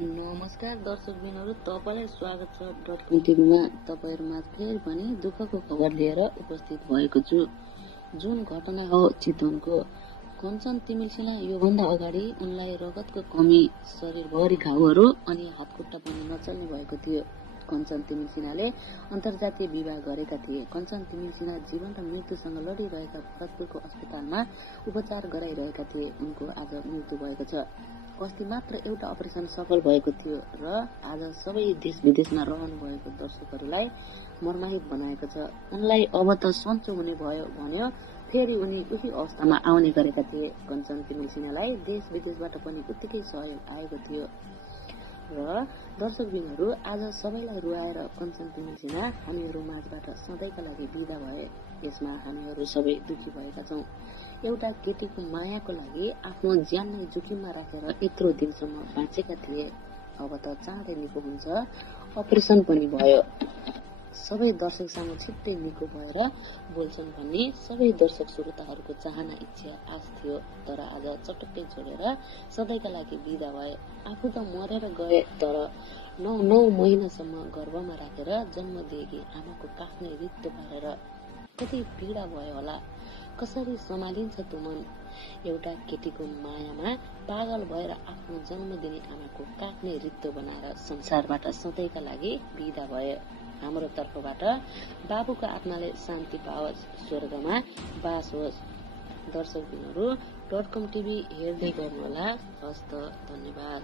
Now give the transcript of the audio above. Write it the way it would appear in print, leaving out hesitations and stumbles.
नमस्कार दर्शकबिनहरु, तपाईलाई स्वागत छ डटकम टिभीमा। तपाईहरुमा फेरि पनि दुःखको खबर लिएर उपस्थित भएको छु। जुन घटना हो चितवनको। कञ्चन तिमिल सिन्हा योभन्दा अगाडि उनलाई रगतको कमी, शरीरभरि घाउहरू अनि हातखुट्टा पनि नचल्ने भएको थियो। कञ्चन तिमिल सिन्हाले अन्तर्जातीय विवाह गरेका थिए। कञ्चन तिमिल सिन्हा जीवन र मृत्युसँग लडिरहेका भरतपुरको अस्पतालमा उपचार गराइरहेका थिए। उनको आज मृत्यु भएको छ। अस्ति मात्र एउटा अपरेसन सफल भएको थियो र आज सबै देश विदेशमा रहनु भएको दर्शकहरूलाई मर्माहित बनाएको छ। उनलाई अब त सन्चो हुने भयो भन्यो, फेरि उनी उही अवस्थामा आउने गरेका थिए। कञ्चन तिमिल सिन्हालाई देश विदेशबाट पनि उत्तिकै सहयोग आएको थियो र दर्शकबिनहरु, आज सबैलाई रुवाएर कञ्चन तिमिल सिन्हा हामीहरू माझबाट सधैँका लागि बिदा भए। यसमा हामीहरू सबै दुखी भएका छौं। एउटा केटीको मायाको लागि आफ्नो ज्यान नै जोखिममा राखेर यत्रो दिनसम्म बाँचेका थिए। अब त चाँडै निको हुन्छ, अपरेसन पनि भयो। सबै दर्शक सामु छिट्टै निको भएर बोल्छन् भन्ने सबै दर्शक श्रोताहरूको चाहना, इच्छा, आश थियो। तर आज चटक्कै छोडेर सधैँका लागि बिदा भए। आफू त मरेर गए, तर 9 महिनासम्म गर्भमा राखेर जन्म दिएकी आमाको काख नै रित्तो पारेर कति पीडा भयो होला। कसरी सम्हालिन्छ त्यो मन? एउटा केटीको मायामा पागल भएर आफ्नो जन्म दिने आमाको काख नै रित्तो बनाएर संसारबाट सधैँका लागि बिदा भए। हाम्रो तर्फबाट बाबुको आत्माले शान्ति पाओस्, स्वर्गमा बास होस्। दर्शकबिनहरु, डटकम टिभी हेर्दै गर्नुहोला। हस्त, धन्यवाद।